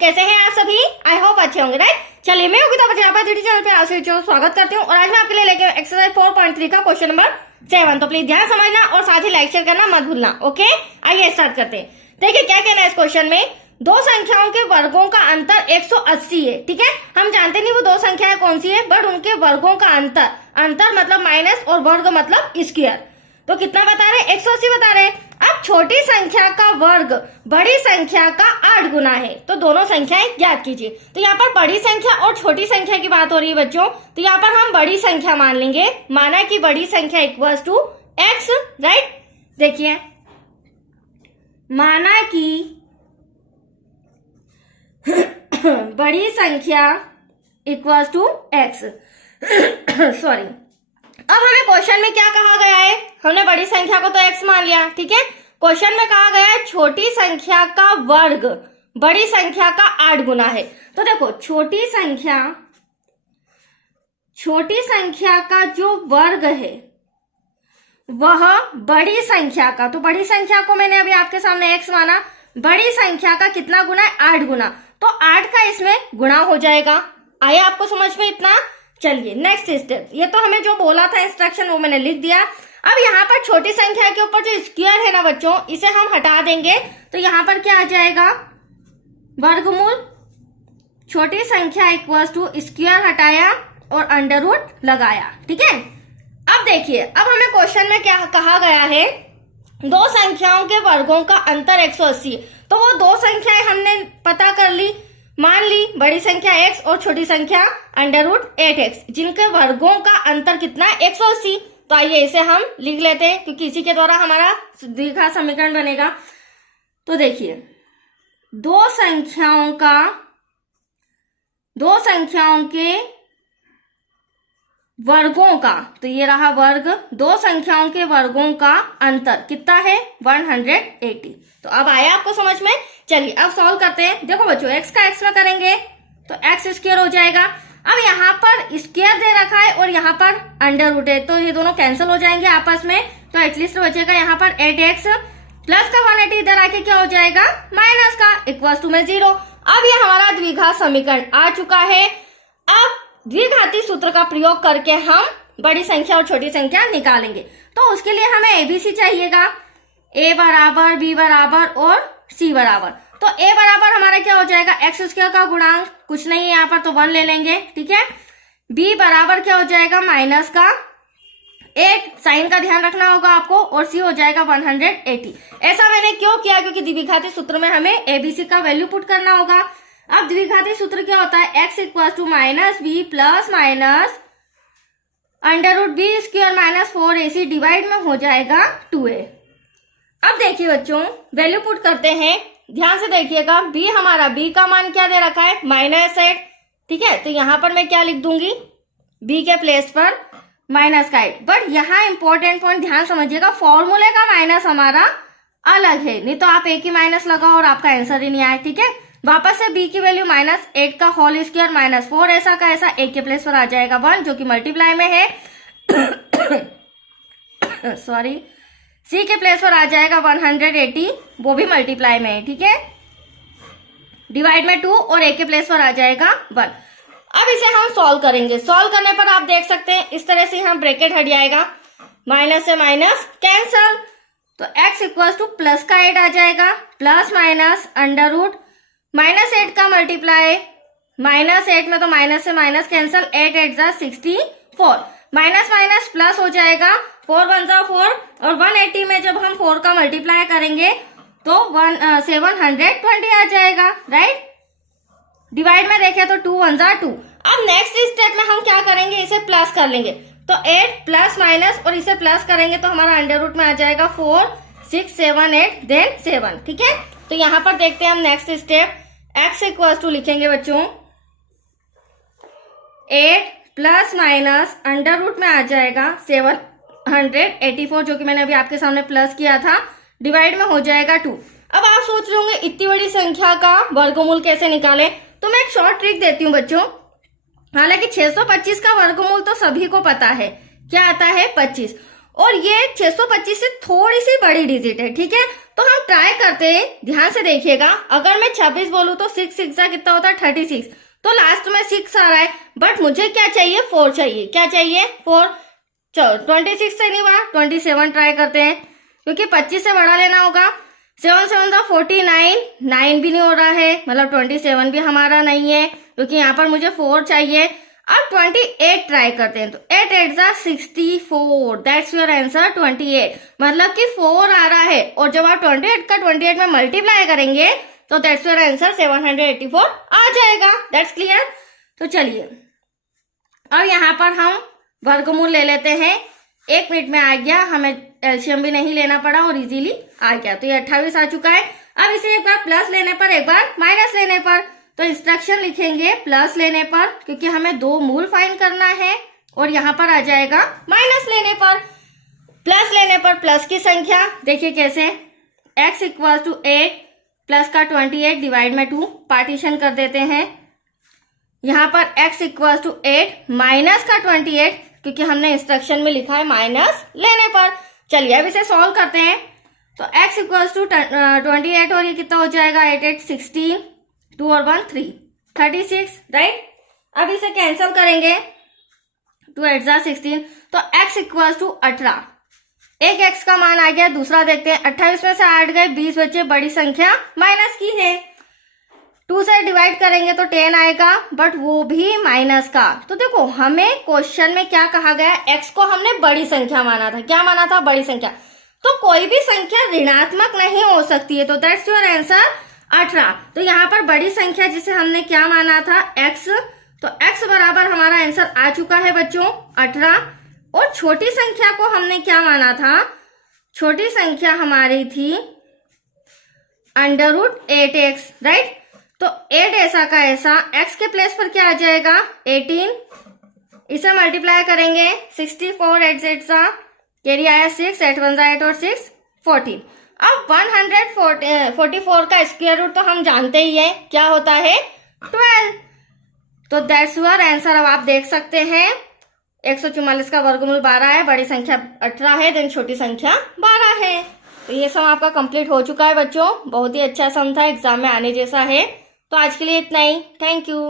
कैसे हैं आप सभी? आई होप अच्छे होंगे, राइट। चलिए मैं योगिता बच्चन यहाँ पर DD चैनल पे आप सभी को स्वागत करती हूँ और आज मैं आपके लिए लेके एक्सरसाइज 4.3 का क्वेश्चन नंबर 7। तो प्लीज ध्यान समझना और साथ ही लाइक शेयर करना मत भूलना। ओके, आइए स्टार्ट करते हैं। देखिए क्या कहना है इस क्वेश्चन में, दो संख्याओं के वर्गों का अंतर 180 है। ठीक है, हम जानते नहीं वो दो संख्याएं कौन सी है, बट उनके वर्गों का अंतर मतलब माइनस और वर्ग मतलब स्क्वायर। तो कितना बता रहे? 180 बता रहे। अब छोटी संख्या का वर्ग बड़ी संख्या का 8 गुना है, तो दोनों संख्याएं ज्ञात कीजिए। तो यहाँ पर बड़ी संख्या और छोटी संख्या की बात हो रही है बच्चों, तो यहाँ पर हम बड़ी संख्या मान लेंगे, माना कि बड़ी संख्या इक्वल्स टू x, राइट। देखिए माना कि बड़ी संख्या इक्वल्स टू x सॉरी। अब हमें क्वेश्चन में क्या कहा गया है, हमने बड़ी संख्या को तो x मान लिया, ठीक है। क्वेश्चन में कहा गया है छोटी संख्या का वर्ग बड़ी संख्या का 8 गुना है। तो देखो छोटी संख्या का जो वर्ग है वह बड़ी संख्या का, तो बड़ी संख्या को मैंने अभी आपके सामने x माना, बड़ी संख्या का कितना गुना है? 8 गुना। तो 8 का इसमें गुणा हो जाएगा। आया आपको समझ में इतना? चलिए नेक्स्ट स्टेप, ये तो हमें जो बोला था इंस्ट्रक्शन वो मैंने लिख दिया। अब यहाँ पर छोटी संख्या के ऊपर जो स्क्वायर है ना बच्चों, इसे हम हटा देंगे, तो यहाँ पर क्या आ जाएगा? वर्गमूल छोटी संख्या इक्वल्स टू स्क्वायर हटाया और अंडर रूट लगाया, ठीक है। अब देखिए, अब हमें क्वेश्चन में क्या कहा गया है, दो संख्याओं के वर्गों का अंतर 180। तो वो दो संख्याएं हमने पता कर ली, मान ली बड़ी संख्या x और छोटी संख्या अंडर रूट 8x, जिनके वर्गों का अंतर कितना है? 180। तो आइए इसे हम लिख लेते हैं, क्योंकि इसी के द्वारा हमारा द्विघात समीकरण बनेगा। तो देखिए दो संख्याओं के वर्गों का, तो ये रहा वर्ग, दो संख्याओं के वर्गों का अंतर कितना है? 180। तो अब आया आपको समझ में? चलिए अब सॉल्व करते हैं। देखो बच्चों x का x में करेंगे तो x स्क्वायर हो जाएगा। अब यहाँ पर स्क्वायर दे रखा है और यहाँ पर अंडर रूट है, तो ये दोनों कैंसिल हो जाएंगे आपस में, तो एटलीस्ट बचेगा यहाँ पर 8x प्लस का 180 इधर आके क्या हो जाएगा? माइनस का, इक्वल्स टू में 0। अब ये हमारा द्विघात समीकरण आ चुका है। अब द्विघाती सूत्र का प्रयोग करके हम बड़ी संख्या और छोटी संख्या निकालेंगे। तो उसके लिए हमें एबीसी चाहिएगा, a बराबर, b बराबर और c बराबर। तो a बराबर हमारा क्या हो जाएगा? x स्क्वायर का गुणांक कुछ नहीं है यहाँ पर, तो 1 ले लेंगे, ठीक है। b बराबर क्या हो जाएगा? माइनस का 8, साइन का ध्यान रखना होगा आपको, और c हो जाएगा 180। ऐसा मैंने क्यों किया? क्योंकि द्विघाती सूत्र में हमें एबीसी का वैल्यू पुट करना होगा। अब द्विघाती सूत्र क्या होता है? x equal to minus B plus minus under root B square minus 4ac divide में हो जाएगा 2a। अब देखिए बच्चों वैल्यू पुट करते हैं, ध्यान से देखिएगा। b हमारा, b का मान क्या दे रखा है? -8, ठीक है। तो यहाँ पर मैं क्या लिख दूंगी? b के प्लेस पर माइनस का 8। बट यहाँ इंपॉर्टेंट पॉइंट ध्यान समझिएगा, फॉर्मूले का माइनस हमारा अलग है, नहीं तो आप एक ही माइनस लगाओ और आपका आंसर ही नहीं आए, ठीक है। वापस से b की वैल्यू -8 का होल स्क्वायर -4, ऐसा का ऐसा, एक के प्लेस पर आ जाएगा 1 जो कि मल्टीप्लाई में है सॉरी, c के प्लेस पर आ जाएगा 180, वो भी मल्टीप्लाई में है, ठीक है। डिवाइड में 2 और एक के प्लेस पर आ जाएगा 1। अब इसे हम सॉल्व करेंगे। सॉल्व करने पर आप देख सकते हैं इस तरह से हम ब्रैकेट हट जाएगा, माइनस से माइनस कैंसल, तो x इक्वल टू प्लस का 8 आ जाएगा, प्लस माइनस अंडर रूट -8 का मल्टीप्लाई, -8 में तो माइनस से माइनस कैंसल, 8 8 जा 64, माइनस माइनस प्लस हो जाएगा, 4 1 जा 4, और 180 में जब हम 4 का मल्टीप्लाई करेंगे तो 720 आ जाएगा, राइट। डिवाइड में देखें तो 2 1 जा 2। अब नेक्स्ट स्टेप में हम क्या करेंगे? इसे प्लस कर लेंगे, तो 8 प्लस माइनस और इसे प्लस करेंगे तो हमारा अंडर रूट में आ जाएगा 4 6 7 8 देन 7, ठीक है। तो यहाँ पर देखते हैं हम next step, x equal to लिखेंगे बच्चों 8 प्लस माइनस अंडर रूट में आ जाएगा 784, जो कि मैंने अभी आपके सामने प्लस किया था, डिवाइड में हो जाएगा 2। अब आप सोच रहे होंगे इतनी बड़ी संख्या का वर्गमूल कैसे निकाले, तो मैं एक शॉर्ट ट्रिक देती हूँ बच्चों। हालांकि 625 का वर्गमूल तो सभी को पता है, क्या आता है? 25। और ये 625 से थोड़ी सी बड़ी डिजिट है, ठीक है। तो हम ट्राई करते हैं, ध्यान से देखिएगा। अगर मैं 26 बोलूं तो 6 6 का कितना होता है 36, तो लास्ट में 6 आ रहा है, बट मुझे क्या चाहिए 4 चाहिए। क्या चाहिए 4। चलो 26 से नहीं हुआ, 27 ट्राई करते हैं, क्योंकि 25 से बड़ा लेना होगा। 7 7 का 49, 9 भी नहीं हो रहा है, मतलब 27 भी हमारा नहीं है, क्योंकि यहाँ पर मुझे 4 चाहिए। अब 28 ट्राई करते हैं, तो 8 8 जा 64, दैट्स योर आंसर 28, मतलब कि 4 आ रहा है। और जब आप 28 का 28 में मल्टीप्लाई करेंगे तो दैट्स योर आंसर 784 आ जाएगा। That's clear. तो चलिए अब यहाँ पर हम वर्गमूल ले लेते हैं। 1 मिनट में आ गया, हमें एलसीएम भी नहीं लेना पड़ा और इजीली आ गया। तो ये 28 आ चुका है। अब इसे एक बार प्लस लेने पर, एक बार माइनस लेने पर, तो इंस्ट्रक्शन लिखेंगे प्लस लेने पर, क्योंकि हमें 2 मूल फाइंड करना है, और यहाँ पर आ जाएगा माइनस लेने पर। प्लस लेने पर प्लस की संख्या देखिए कैसे, x इक्वल टू 8 प्लस का 28 डिवाइड में 2, पार्टीशन कर देते हैं। यहाँ पर x इक्वल टू 8 माइनस का 28, क्योंकि हमने इंस्ट्रक्शन में लिखा है माइनस लेने पर। चलिए अब इसे सॉल्व करते हैं। तो x इक्वल टू 28 और ये कितना हो जाएगा 8 8 16, 2 और 1 3, 36, राइट। अब इसे कैंसिल करेंगे, 2 8 जा 16, तो x इक्वल टू 18। एक x का मान आ गया। दूसरा देखते हैं, 28 में से 8 गए, 20 बचे, बड़ी संख्या माइनस की है। 2 से डिवाइड करेंगे तो 10 आएगा, बट वो भी माइनस का। तो देखो हमें क्वेश्चन में क्या कहा गया, x को हमने बड़ी संख्या माना था। क्या माना था, बड़ी संख्या। तो कोई भी संख्या ऋणात्मक नहीं हो सकती है, तो दैट्स योर आंसर 18। तो यहाँ पर बड़ी संख्या जिसे हमने क्या माना था x, तो x बराबर हमारा आंसर आ चुका है बच्चों 18। और छोटी संख्या को हमने क्या माना था, छोटी संख्या हमारी थी √8x, राइट। तो 8 ऐसा का ऐसा, x के प्लेस पर क्या आ जाएगा 18, इसे मल्टीप्लाई करेंगे 64 8 8 सा, कैरी आया 6, 8 1 8 और 6 14। अब 144 का स्क्वायर रूट तो हम जानते ही है, क्या होता है 12। तो दैट्स योर आंसर। अब आप देख सकते हैं 144 का वर्गमूल 12 है, बड़ी संख्या 18 है, देन छोटी संख्या 12 है। तो ये सम आपका कंप्लीट हो चुका है बच्चों। बहुत ही अच्छा सम था, एग्जाम में आने जैसा है। तो आज के लिए इतना ही। Thank you.